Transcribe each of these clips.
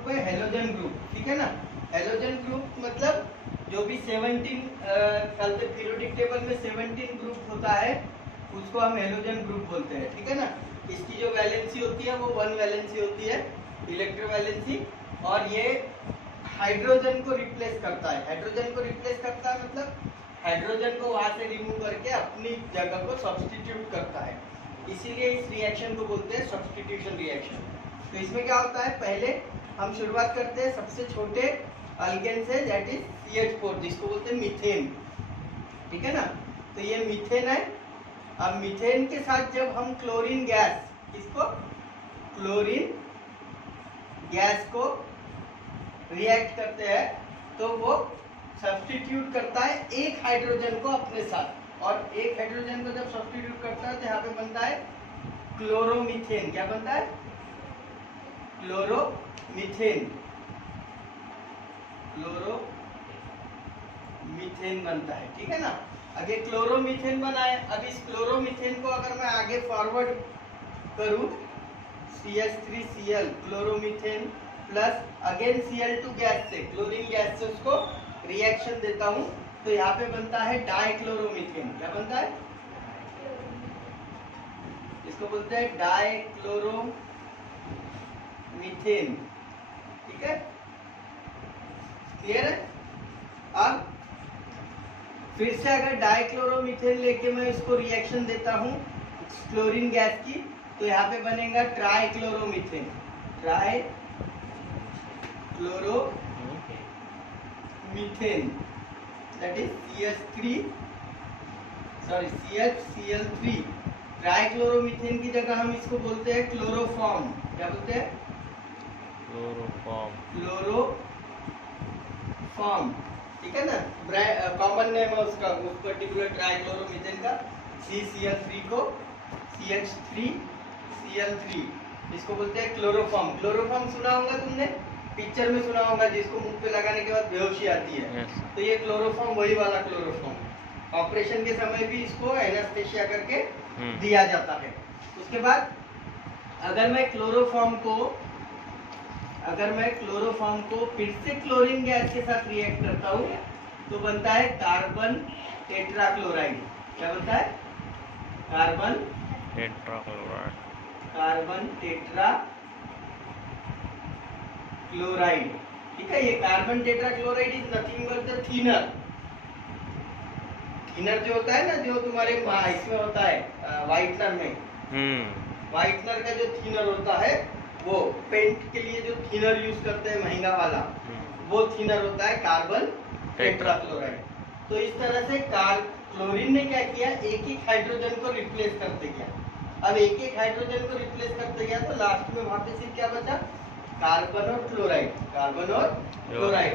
Group है halogen group, ठीक है ना। हेलोजन ग्रुप मतलब जो भी 17 पीरियोडिक टेबल में 17 ग्रुप होता है उसको हम हेलोजन ग्रुप बोलते हैं, ठीक है ना। इसकी जो वैलेंसी होती है वो 1 वैलेंसी होती है, इलेक्ट्रोवैलेंसी, और ये हाइड्रोजन को रिप्लेस करता है। हाइड्रोजन को रिप्लेस करता है मतलब हाइड्रोजन को वहां से रिमूव करके अपनी जगह को सब्स्टिट्यूट करता है, इसीलिए इस रिएक्शन को बोलते हैं सब्स्टिट्यूशन रिएक्शन। तो इसमें क्या होता है, पहले हम शुरुआत करते हैं सबसे छोटे अल्केन से, दैट इज CH4, जिसको बोलते हैं मीथेन, ठीक है ना। तो ये मीथेन है। अब मीथेन के साथ जब हम क्लोरीन गैस, इसको क्लोरीन गैस को रिएक्ट करते हैं तो वो सब्स्टिट्यूट करता है एक हाइड्रोजन को अपने साथ, और एक हाइड्रोजन को जब सब्स्टिट्यूट करता है तो यहाँ पे बनता है क्लोरोमीथेन। क्या बनता है? क्लोरोमीथेन। क्लोरोमीथेन बनता है, ठीक है ना। अब ये क्लोरोमीथेन बना है। अब इस क्लोरोमीथेन को अगर मैं आगे फॉरवर्ड करूं, CH3Cl chloromethane plus again Cl2 gas से, क्लोरीन गैस से उसको रिएक्शन देता हूं तो यहाँ पे बनता है डाइक्लोरोमीथेन। क्या बनता है? इसको बोलते हैं डाइक्लोरोमीथेन, ठीक है, क्लियर है। अब फिर से अगर डाइक्लोरोमीथेन लेके मैं इसको रिएक्शन देता हूं क्लोरीन गैस की तो यहाँ पे बनेगा ट्राइक्लोरोमीथेन। ट्राइक्लोरोमीथेन दैट इज CHCl3। ट्राइक्लोरोमीथेन की जगह हम इसको बोलते हैं क्लोरोफॉर्म। क्या बोलते हैं? क्लोरोफॉर्म, ठीक है ना। कॉमन नेम है उसका, उस पर्टिकुलर ट्राइक्लोरोमीथेन का। CCl3 को CH3Cl3, इसको बोलते हैं क्लोरोफॉर्म। क्लोरोफॉर्म सुना होगा तुमने, पिक्चर में सुना होगा, जिसको मुंह पे लगाने के बाद बेहोशी आती है। तो ये क्लोरोफॉर्म वही वाला क्लोरोफॉर्म। ऑपरेशन के समय भी इसको एनेस्थेसिया करके दिया जाता है। उसके बाद अगर मैं क्लोरोफॉर्म को फिर से क्लोरीन गैस के साथ रिएक्ट करता हूँ तो बनता है कार्बन टेट्राक्लोराइड। क्या बनता है? कार्बन टेट्राक्लोराइड, ठीक है। ये carbon tetrachloride is nothing but the thinner जो होता है ना, जो तुम्हारे इसमें होता है व्हाइटनर में, व्हाइटनर का जो थिनर होता है, वो पेंट के लिए जो थिनर यूज करते हैं महंगा वाला, वो थिनर होता है कार्बन टेट्राक्लोराइड। तो इस तरह से क्लोरीन ने क्या किया, एक एक हाइड्रोजन को रिप्लेस करते गया। अब एक एक हाइड्रोजन को रिप्लेस करते गया तो लास्ट में वहां पे सिर्फ क्या बचा? कार्बन और क्लोराइड।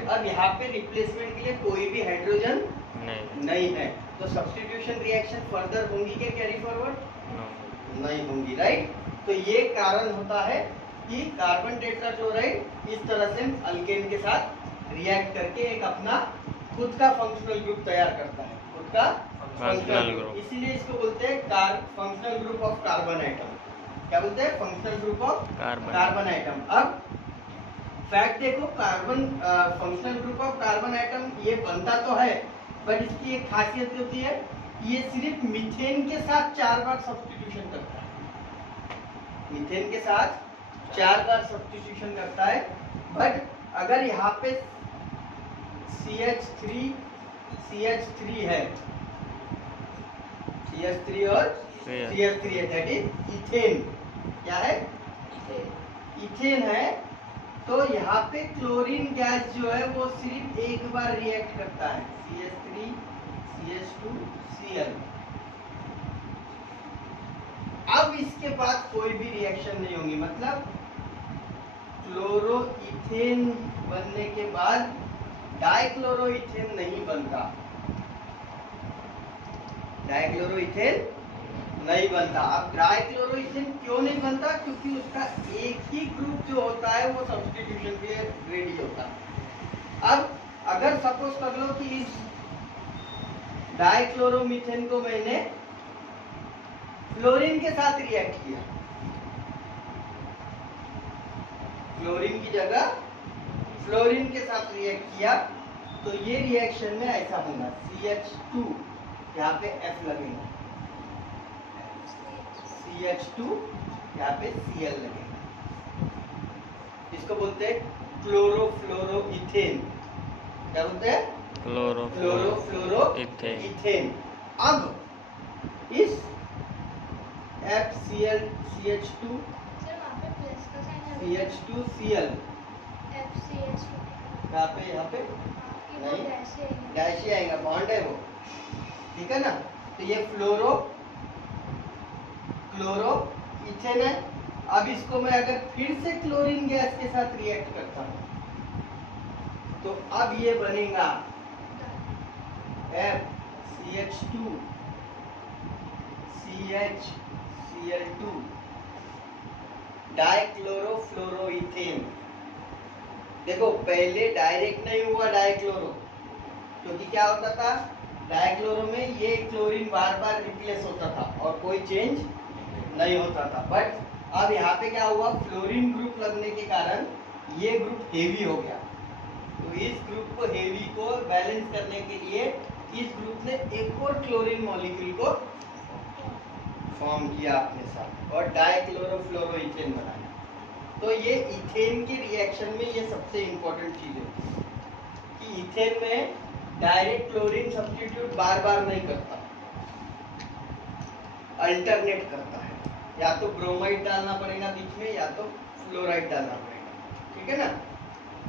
अब यहाँ पे रिप्लेसमेंट के लिए कोई भी हाइड्रोजन नहीं है, तो सब्स्टिट्यूशन रिएक्शन फर्दर होंगी क्या कैरी फॉरवर्ड? नहीं होंगी, राइट। तो ये कारण होता है कि कार्बन टेट्राक्लोराइड इस तरह से अल्केन के साथ रिएक्ट करके एक अपना खुद का फंक्शनल ग्रुप तैयार करता है, खुद का फंक्शनल ग्रुप। इसीलिए इसको बोलते हैं functional group of carbon atom. क्या बोलते हैं? Functional group of carbon atom. अब फैक्ट देखो, functional group of carbon atom ये बनता तो है, बट इसकी एक खासियत होती है, ये सिर्फ मीथेन के साथ 4 बार सब्स्टिट्यूशन करता है। मीथेन के साथ 4 बार सब्स्टिट्यूशन करता है। बट अगर यहाँ पे CH3 है, CH3 और CH3 है, दैट इज इथेन। क्या है? इथेन है। तो यहाँ पे क्लोरीन गैस जो है वो सिर्फ एक बार रिएक्ट करता है, CH3 CH2Cl। अब इसके बाद कोई भी रिएक्शन नहीं होगी, मतलब क्लोरोइथेन बनने के बाद डाइक्लोरोइथेन नहीं बनता। अब डाइक्लोरोइथेन क्यों नहीं बनता? क्योंकि उसका एक ही ग्रुप जो होता है वो सब्स्टिट्यूशन के लिए रेडी होता है। अब अगर सपोज कर लो कि इस डाइक्लोरोमीथेन को मैंने फ्लोरीन के साथ रिएक्ट किया, क्लोरीन की जगह फ्लोरीन के साथ रिएक्ट किया तो ये रिएक्शन में ऐसा होगा CH2, यहाँ पे F लगेगा, CH2 यहाँ पे Cl लगेगा। इसको बोलते हैं क्लोरोफ्लोरोइथेन। क्या बोलते हैं? क्लोरोफ्लोरोइथेन। अब इस FCl CH2 CH2Cl यहाँ पे नहीं गैस ही आएगा, बॉन्ड है वो, ठीक है ना। तो ये क्लोरोइथेन है। अब इसको मैं अगर फिर से क्लोरीन गैस के साथ रिएक्ट करता हूँ तो अब ये बनेगा FCH2 CHCl2 डाइक्लोरोफ्लोरोइथेन। देखो पहले डायरेक्ट नहीं हुआ डाइक्लोरो, क्योंकि क्या होता था डाइक्लोरो में ये क्लोरीन बार बार रिप्लेस होता था और कोई चेंज नहीं होता था। बट अब यहाँ पे क्या हुआ, फ्लोरीन ग्रुप लगने के कारण ये ग्रुप हेवी हो गया। तो इस ग्रुप को हेवी को बैलेंस करने के लिए इस ग्रुप ने एक और क्लोरीन मॉलिक्यूल को फॉर्म किया अपने साथ और डाइक्लोरोफ्लोरोइथेन बनाया। तो ये इथेन के रिएक्शन में ये सबसे इंपॉर्टेंट चीज है कि इथेन में डायरेक्ट क्लोरीन सब्स्टिट्यूट बार बार नहीं करता, अल्टरनेट करता है। या तो ब्रोमाइड डालना पड़ेगा बीच में या तो फ्लोराइड डालना पड़ेगा, ठीक है ना।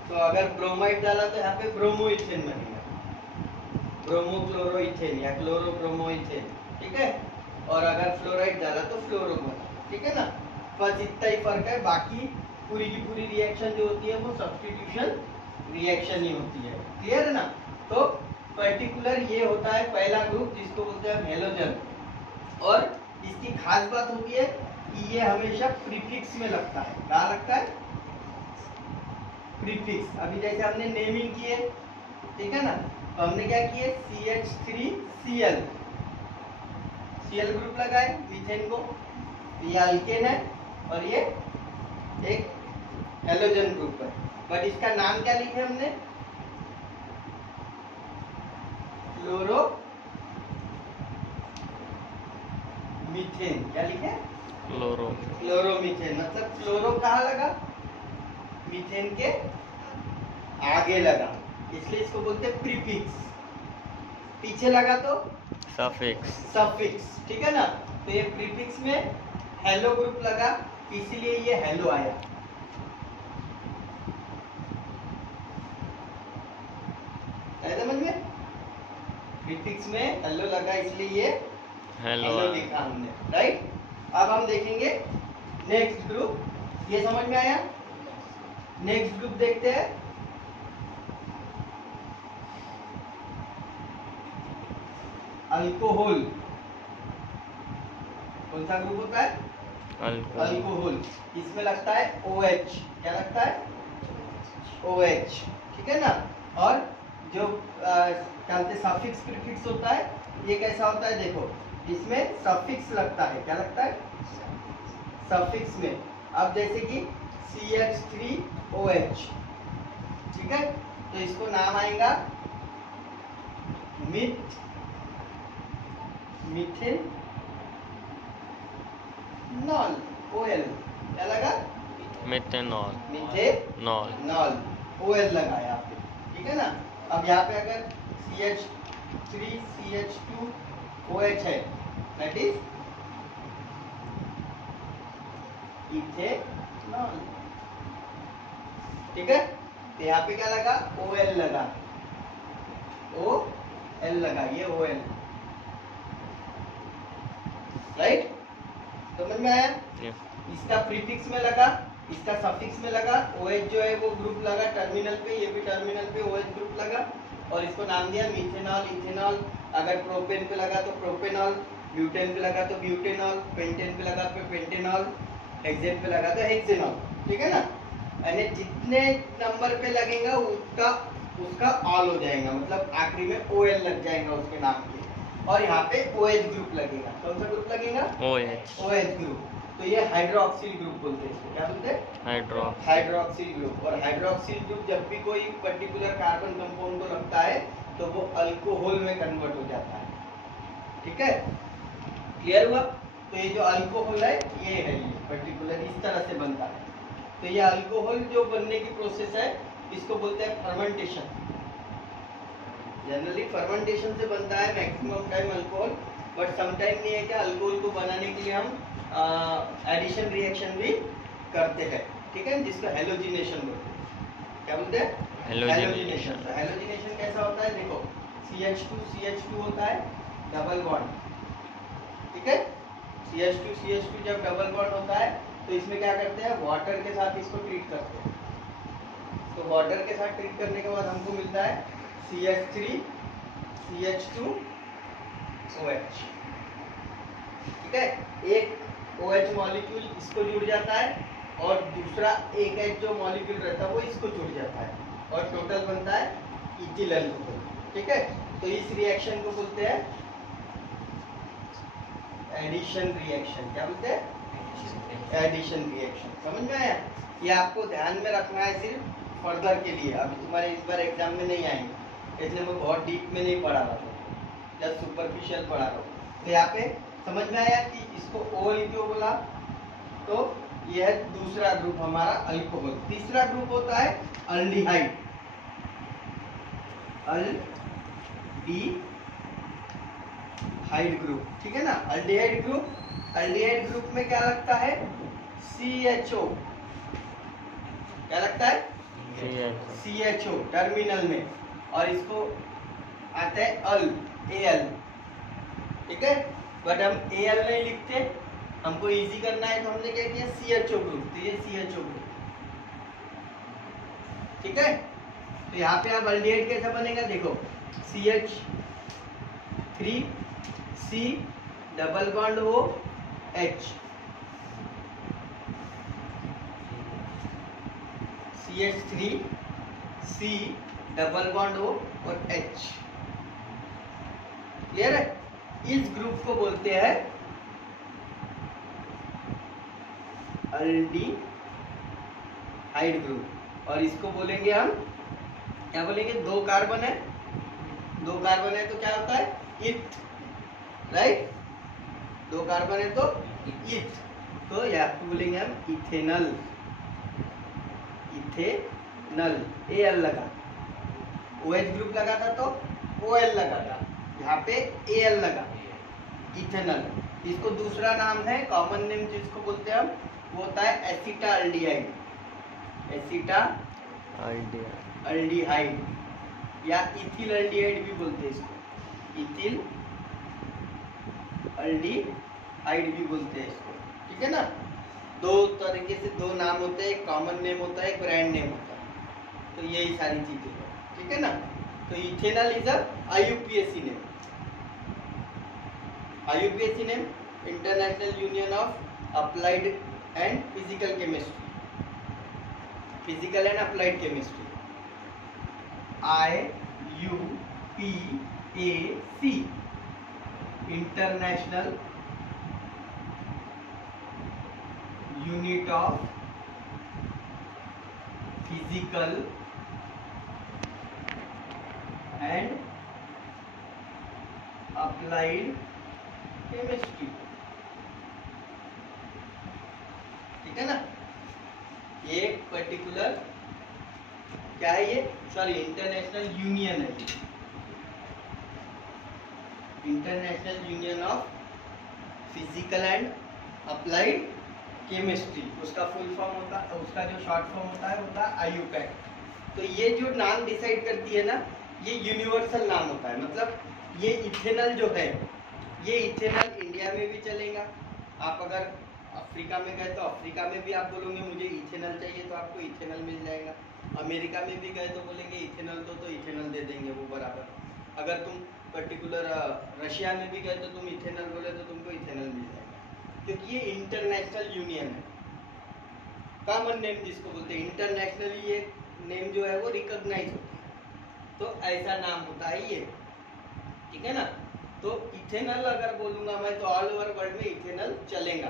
तो अगर ब्रोमाइड डाला तो यहाँ पे ब्रोमोइथेन बनेगा, ब्रोमोक्लोरोइथेन या क्लोरोब्रोमोइथेन, ठीक है। और अगर फ्लोराइड डाला तो फ्लोरो बना, ठीक है ना। बस इतना ही फर्क है, बाकी पूरी की पूरी रिएक्शन जो होती है वो सब्स्टिट्यूशन रिएक्शन ही होती है। क्लियर है ना। तो पर्टिकुलर ये होता है पहला ग्रुप जिसको बोलते हैं हेलोजन, और इसकी खास बात होती है कि ये हमेशा प्रीफिक्स में लगता है। क्या लगता है? प्रीफिक्स। अभी जैसे हमने नेमिंग किए, ठीक है ना, तो हमने क्या किए CH3Cl, Cl ग्रुप लगाए मीथेन को, ये अल्केन है और ये एक हेलोजन ग्रुप है। बट इसका नाम क्या लिखे हमने? क्लोरोमीथेन। क्या लिखे? क्लोरोमीथेन। मतलब क्लोरो कहाँ लगा? मीथेन के आगे लगा, इसलिए इसको बोलते हैं प्रीफिक्स। पीछे लगा तो सफिक्स, ठीक है ना। तो ये प्रीफिक्स में हेलो ग्रुप लगा, इसीलिए ये हेलो आया। समझ में? प्रीफिक्स में हेलो लगा इसलिए ये हेलो लिखा हमने, राइट। अब हम देखेंगे नेक्स्ट ग्रुप। ये समझ में आया? नेक्स्ट ग्रुप देखते हैं। अल्कोहल। कौन सा ग्रुप होता है? अल्कोहल। इसमें लगता है OH। क्या लगता है? OH, ठीक है ना। और जो क्या बोलते हैं सफिक्स प्रीफिक्स होता है, ये कैसा होता है देखो, इसमें सफिक्स लगता है। क्या लगता है? सफिक्स में। अब जैसे कि CH3OH, ठीक है, तो इसको नाम आएगा मिथेनॉल, OL। क्या लगा? मिथेनॉल, OL लगाया आपने, ठीक है ना। अब यहाँ पे अगर CH3CH2OH है, दैट इज इथेनॉल, ठीक है। तो यहाँ पे क्या लगा? OL लगा, OL लगा, ये OL, राइट। समझ में आया? इसका प्रीफिक्स में लगा, इसका सफिक्स में लगा। OH जो है वो ग्रुप लगा टर्मिनल पे, ये भी टर्मिनल पे OH ग्रुप लगा और इसको नाम दिया मिथेनॉल, इथेनॉल। अगर प्रोपेन पे लगा तो प्रोपेनॉल, ब्यूटेन पे लगा तो ब्यूटेनॉल, पेंटेन पे लगा तो पेंटेनॉल, हेक्सेन पे लगा तो हेक्सेनॉल, ठीक है ना। यानी जितने नंबर पे लगेगा उसका ऑल हो जाएगा, मतलब आखिरी में OL लग जाएगा उसके नाम पे। और यहाँ पे OH ग्रुप लगेगा। कौन सा ग्रुप लगेगा? OH group. तो ये हाइड्रोक्सिल ग्रुप बोलते हैं इसको। क्या बोलते हैं? Hydroxyl group. और हाइड्रोक्सिल ग्रुप जब भी कोई पर्टिकुलर कार्बन कंपाउंड को लगता है तो वो अल्कोहल में कन्वर्ट हो जाता है। ठीक है, क्लियर हुआ? तो ये जो अल्कोहल है ये है, ये पर्टिकुलर इस तरह से बनता है। तो ये अल्कोहल जो बनने की प्रोसेस है इसको बोलते हैं फर्मेंटेशन। जनरली फर्मेंटेशन से बनता है maximum time alcohol, but sometime ये है कि अल्कोहल को बनाने के लिए हम एडिशन रिएक्शन भी करते हैं। ठीक है, जिसको हेलोजिनेशन बोलते हैं। क्या बोलते हैं? हेलोजिनेशन। तो हेलोजिनेशन कैसा होता है? देखो, CH2 होता है डबल बॉन्ड। ठीक है, CH2 जब डबल बॉन्ड होता है तो इसमें क्या करते हैं, वाटर के साथ इसको ट्रीट करते हैं। तो वाटर के साथ ट्रीट करने के बाद हमको मिलता है CH3 CH2 OH। ठीक है, एक OH मॉलिक्यूल इसको जुड़ जाता है और दूसरा एक H जो मॉलिक्यूल रहता है वो इसको जुड़ जाता है और टोटल बनता है इथिल अल्कोहल। ठीक है, तो इस रिएक्शन को बोलते हैं एडिशन रिएक्शन। क्या बोलते हैं? Addition reaction. समझ में आया? ये आपको ध्यान में रखना है सिर्फ फर्दर के लिए। अभी तुम्हारे इस बार एग्जाम में नहीं आएंगे, इसलिए मैं बहुत डीप में नहीं पढ़ा रहा था, जस्ट सुपरफिशियल पढ़ा रहा हूँ। तो यहाँ पे समझ में आया कि इसको ओल क्यों बोला? तो यह है दूसरा ग्रुप हमारा अल्कोहल। तीसरा ग्रुप होता है अल्डिहाइड। Aldehyde group. ठीक है ना, अल्डिहाइड ग्रुप। अल्डिहाइड ग्रुप में क्या लगता है? CHO। क्या लगता है? CHO टर्मिनल में, और इसको आता है AL। ठीक है, बट हम AL नहीं लिखते, हमको इजी करना है तो हमने क्या किया, CHO ग्रुप। तो ये CHO ग्रुप। ठीक है, तो यहाँ पे आप अल्डिहाइड कैसा बनेगा? देखो, CH3C डबल बॉन्ड हो H, CH3C डबल बॉन्ड हो और H। क्लियर है? इस ग्रुप को बोलते हैं अल्डिहाइड ग्रुप। और इसको बोलेंगे हम, क्या बोलेंगे? दो कार्बन है तो क्या होता है? इथ। राइट, दो कार्बन है तो इथ, तो यहाँ पे बोलेंगे हम इथेनल। इथेनल AL लगा, OH ग्रुप लगा था तो OL लगा था, यहाँ पे AL लगा, इथेनल। इसको दूसरा नाम है, कॉमन नेम जिसको बोलते हैं हम, वो होता है एसिटाल्डिहाइड। एसिटाल्डिहाइड या इथिल अल्डिहाइड भी बोलते हैं इसको, इथिल अल्डिहाइड भी बोलते हैं इसको। ठीक है ना, दो तरीके से दो नाम होते हैं, एक कॉमन नेम होता है, एक ब्रांड नेम होता है। तो यही सारी चीजें हैं। ठीक है ना, तो ethanal is a IUPAC name. IUPAC name international union of applied and physical chemistry. Physical and applied chemistry, IUPAC, international unit of physical and applied chemistry. ठीक है ना, एक पर्टिकुलर क्या है ये, सॉरी इंटरनेशनल यूनियन है, international union of physical and applied chemistry. उसका full form होता है, उसका जो शॉर्ट फॉर्म होता है IUPAC। तो ये जो नाम डिसाइड करती है ना, ये यूनिवर्सल नाम होता है। मतलब ये इथेनल जो है, ये इथेनल इंडिया में भी चलेगा। आप अगर अफ्रीका में गए तो अफ्रीका में भी आप बोलोगे मुझे इथेनल चाहिए तो आपको इथेनल मिल जाएगा। अमेरिका में भी गए तो बोलेंगे इथेनल तो इथेनल दे देंगे वो बराबर। अगर तुम पर्टिकुलर रशिया में भी गए तो तुम इथेनल बोले तो तुमको इथेनल मिल जाएगा, क्योंकि ये इंटरनेशनल यूनियन है। कॉमन नेम जिसको बोलते हैं, इंटरनेशनली ये नेम जो है वो रिकॉग्नाइज होती है, तो ऐसा नाम होता है ये। ठीक है ना, तो इथेनल अगर बोलूंगा मैं तो ऑल ओवर वर्ल्ड में इथेनल चलेगा।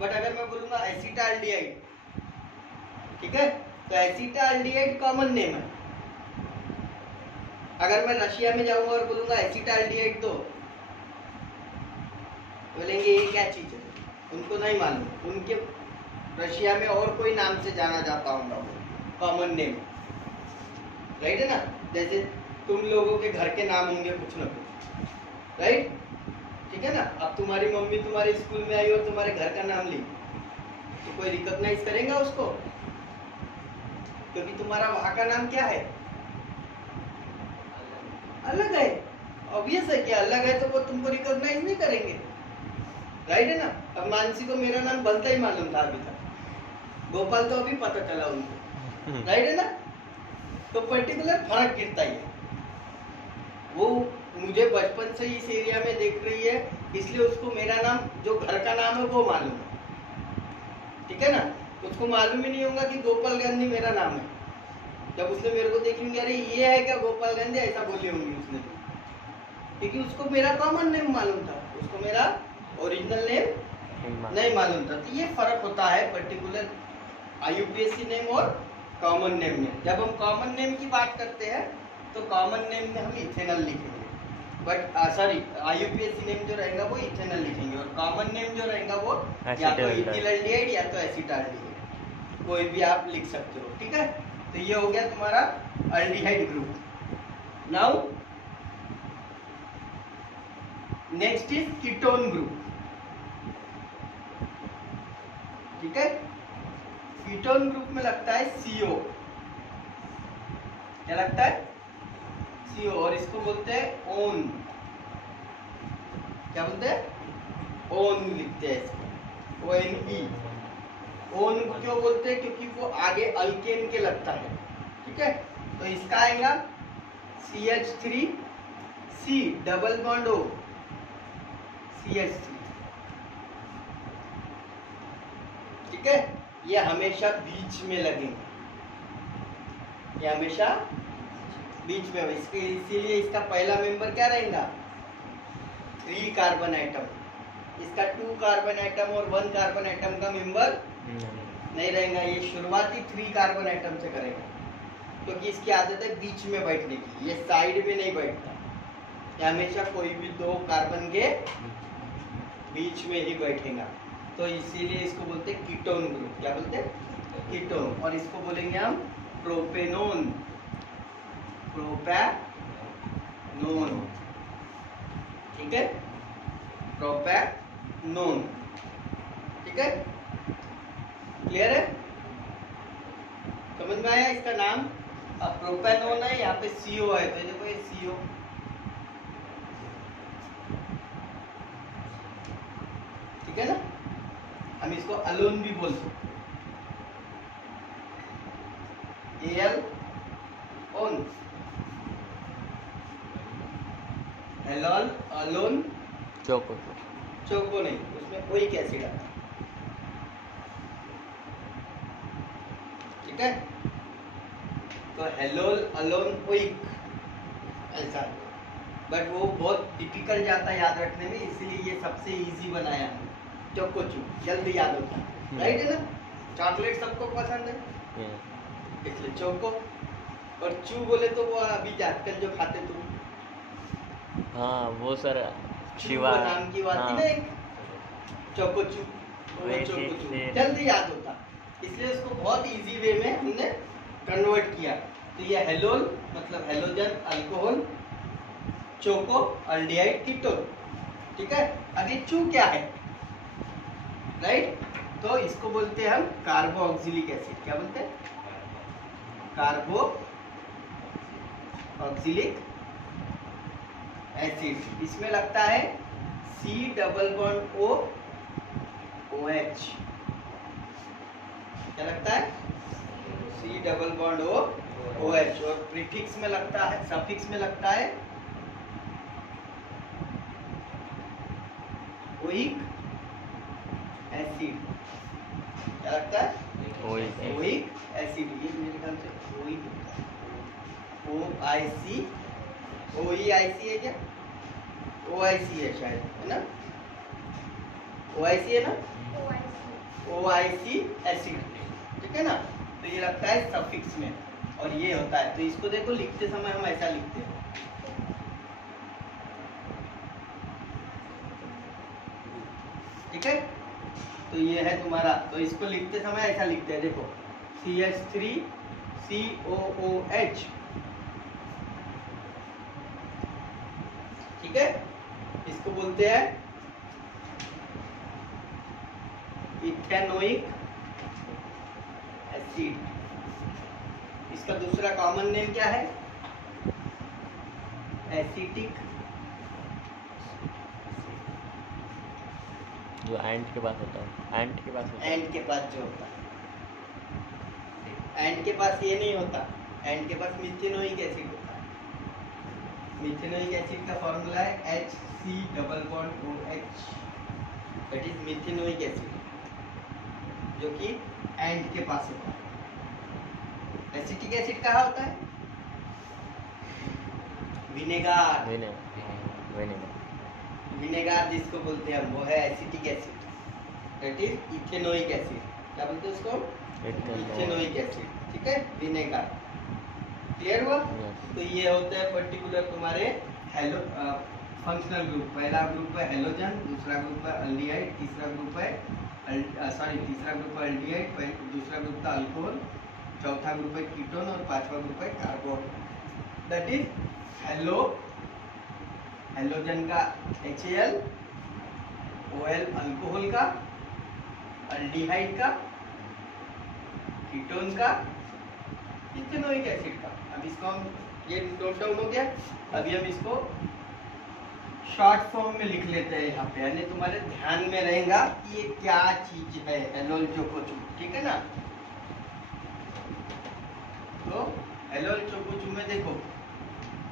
बट अगर मैं बोलूंगा एसिटाल्डिहाइड, ठीक है, तो एसिटाल्डिहाइड कॉमन नेम है। अगर मैं रशिया में जाऊंगा और बोलूंगा एसिटाल्डिहाइड तो बोलेंगे ये क्या चीज है, उनको नहीं मालूम, उनके रशिया में और कोई नाम से जाना जाता होगा, कॉमन नेम, राइट है ना। जैसे तुम लोगों के घर के नाम होंगे कुछ ना कुछ, राइट, ठीक है ना। अब तुम्हारी मम्मी तुम्हारे स्कूल में आई और तुम्हारे घर का नाम ली तो कोई रिकॉग्नाइज करेगा उसको, क्योंकि तुम्हारा वहां का नाम क्या है, अलग है। ऑब्वियस है कि अलग है तो वो तुमको रिकॉग्नाइज नहीं करेंगे, राइट है ना। अब मानसी को मेरा नाम बनता ही मालूम था अभी तक, गोपाल तो अभी पता चला उनको, राइट है ना। तो पर्टिकुलर फर्क गिरता ही है। वो मुझे बचपन से इस एरिया में देख रही है, इसलिए उसको मेरा नाम जो घर का नाम है वो मालूम है, ठीक है ना। उसको मालूम ही नहीं होगा कि गोपाल गांधी मेरा नाम है। जब उसने मेरे को देखेंगे अरे ये है क्या गोपाल गांधी, ऐसा बोली होंगी उसने, क्योंकि उसको मेरा कॉमन नेम मालूम था, उसको मेरा ओरिजिनल नेम नहीं मालूम था। तो ये फर्क होता है पर्टिकुलर IUPAC नेम और कॉमन नेम में। जब हम कॉमन नेम की बात करते हैं तो कॉमन नेम में हम इथेनॉल लिखेंगे, बट सॉरी IUPAC नेम जो रहेगा वो इथेनॉल लिखेंगे, और कॉमन नेम जो रहेगा वो या तो इथिलाल्डिहाइड या तो एसिटाल्डिहाइड, कोई भी आप लिख सकते हो, ठीक है। तो ये हो गया तुम्हारा aldehyde group. Now next is ketone group, ठीक है। कीटोन ग्रुप में लगता है CO, क्या लगता है, CO, और इसको बोलते हैं ओन, क्या बोलते हैं, ओन लिखते हैं इसको, ONE। ओन क्यों बोलते हैं, क्योंकि वो आगे अल्केन के लगता है, ठीक है। तो इसका आएगा CH3C double bond O, CH3, ठीक है। ये हमेशा बीच में लगेंगे, ये हमेशा बीच में, इसके इसीलिए इसका पहला मेंबर क्या रहेगा, 3 कार्बन आइटम, इसका 2 कार्बन आइटम और 1 कार्बन आइटम का मेंबर नहीं रहेगा। ये शुरुआती 3 कार्बन आइटम से करेगा, क्योंकि इसकी आदत है बीच में बैठने की, ये साइड में नहीं बैठता, ये हमेशा कोई भी 2 कार्बन के बीच में ही बैठेगा। तो इसीलिए इसको बोलते हैं कीटोन ग्रुप, क्या बोलते हैं, कीटोन। और इसको बोलेंगे हम प्रोपेनोन, प्रोपैनोन, ठीक है, प्रोपेनोन, ठीक है, क्लियर है, समझ में आया इसका नाम। अब प्रोपेनोन है, यहाँ पे CO है, तो देखो ये CO, ठीक है ना। हम इसको अलोन भी बोल सकते, AL ओन, एलॉल, अलोन, चोको, चोको नहीं, उसमें ओइक एसिड आता है, ठीक है। तो हेलोल, अलोन, ओइक, ऐसा, बट वो बहुत डिफिकल्ट जाता है याद रखने में, इसीलिए ये सबसे इजी बनाया है। चोको चू जल्दी याद होता है, राइट है ना। चॉकलेट सबको पसंद है, इसलिए चोको, और चू बोले तो वो अभी आजकल जो खाते तुम, हाँ वो सर शिवा नाम की बात थी ना एक, चोको चू, वो चोको चू जल्दी याद होता, इसलिए उसको बहुत इजी वे में हमने कन्वर्ट किया। तो ये हेलोल मतलब halogen alcohol, choco aldehyde ketone, ठीक है। अब ये चू क्या है, राइट, तो इसको बोलते हैं हम कार्बोक्सिलिक एसिड, क्या बोलते हैं, कार्बोक्सिलिक एसिड। इसमें लगता है C double bond O OH, क्या लगता है, C double bond O OH, और प्रीफिक्स में लगता है, सफिक्स में लगता है ओइक एसिड, क्या लगता है, ओइक एसिड। ये मेरे ख्याल से ओइक, OIC, OEIC है क्या, OIC है शायद, है ना, OIC है ना, OIC एसिड, ठीक है ना। तो ये लगता है सफिक्स में और ये होता है, तो इसको देखो लिखते समय हम ऐसा लिखते हैं, ठीक है। तो ये है तुम्हारा, तो इसको लिखते समय ऐसा लिखते हैं, देखो CH3COOH, ठीक है। इसको बोलते हैं इथेनोइक एसिड। इसका दूसरा कॉमन नेम क्या है? एसिटिक, जो एंड के पास होता है, एंड के पास जो होता है, एंड के पास ये नहीं होता, एंड के पास मिथेनोइक एसिड होता है। मिथेनोइक एसिड का फॉर्मूला है HC≡OH, that is methanoic acid, जो कि एंड के पास होता है। एसिटिक एसिड कहाँ होता है? विनेगार, विनेगार जिसको बोलते हैं हम, वो है acetic acid, that is ethanoic acid. क्या बोलते हैं उसको? इथेनोइक एसिड, ठीक है, विनेगार। क्लियर हुआ? तो ये होते हैं पर्टिकुलर तुम्हारे हेलो फंक्शनल ग्रुप। पहला ग्रुप है हेलोजन, दूसरा ग्रुप है अल्डिहाइड, तीसरा ग्रुप है अल्डिहाइड, दूसरा ग्रुप था अल्कोहल, चौथा ग्रुप है कीटोन और पांचवा ग्रुप है कार्बोन। दैट इज हेलोजन का HAl, OL अल्कोहल का, अल्डिहाइड का, कीटोन का, इथेनोइक एसिड का। अब इसको हम, ये नोट डाउन हो गया। अभी हम इसको शॉर्ट फॉर्म में लिख लेते हैं यहाँ पे, यानी तुम्हारे ध्यान में रहेगा कि ये क्या चीज है, एनोल चोकोचू, ठीक है ना। तो एनोल चोकोचू में देखो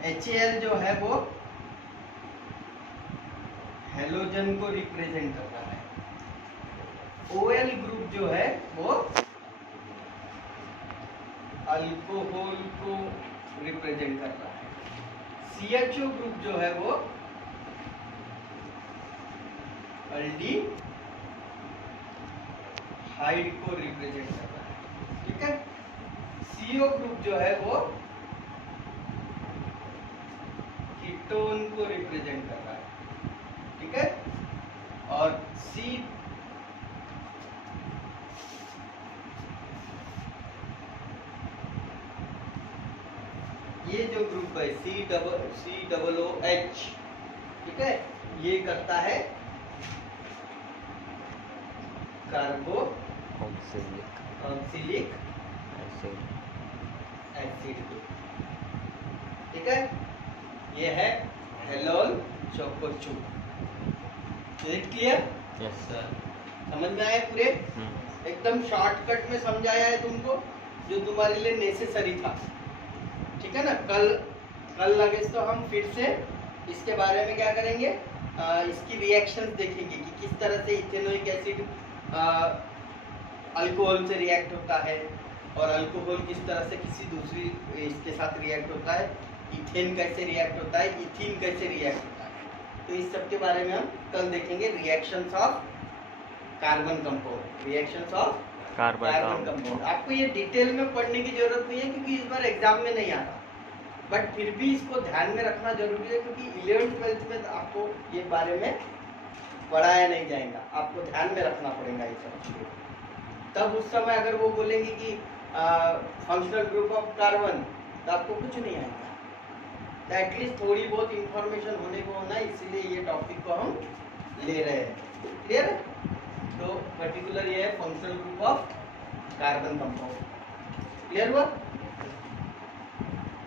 HAl जो है वो हेलोजन को रिप्रेजेंट कर रहा है, OL ग्रुप जो है वो अल्कोहल को रिप्रेजेंट कर रहा है, CHO ग्रुप जो है वो अल्डिहाइड को रिप्रेजेंट कर रहा है, ठीक है। CO ग्रुप जो है वो कीटोन को रिप्रेजेंट कर रहा है, ठीक है। और ये जो ग्रुप है COOH, ठीक है, ये करता है कार्बोक्सिलिक एसिड, ठीक है। ये है हेलोल चोकोचू। क्लियर? Yes sir. समझ में आया पूरे? एकदम शॉर्टकट में समझाया है तुमको, जो तुम्हारे लिए नेसेसरी था, ठीक है ना। कल लगे तो हम फिर से इसके बारे में क्या करेंगे, इसकी रिएक्शंस देखेंगे कि किस तरह से इथेनोइक एसिड अल्कोहल से रिएक्ट होता है और अल्कोहल किस तरह से किसी दूसरी इसके साथ रिएक्ट होता है, इथेन कैसे रिएक्ट होता है, इथीन कैसे रिएक्ट होता है। तो इस सब के बारे में हम कल देखेंगे, reactions of carbon compound, reactions of carbon compound. आपको ये डिटेल में पढ़ने की जरूरत नहीं है क्योंकि इस बार एग्जाम में नहीं आता, बट फिर भी इसको ध्यान में रखना जरूरी है क्योंकि 11th-12th में आपको ये बारे में पढ़ाया नहीं जाएगा, आपको ध्यान में रखना पड़ेगा ये सब चीज़ें। तब उस समय अगर वो बोलेंगे कि फंक्शनल ग्रुप ऑफ कार्बन, तो आपको कुछ नहीं आएगा। तो एटलीस्ट थोड़ी बहुत इंफॉर्मेशन होने को होना, इसीलिए ये टॉपिक को हम ले रहे हैं। क्लियर? तो पर्टिकुलर ये है functional group of carbon compound. Clear हुआ?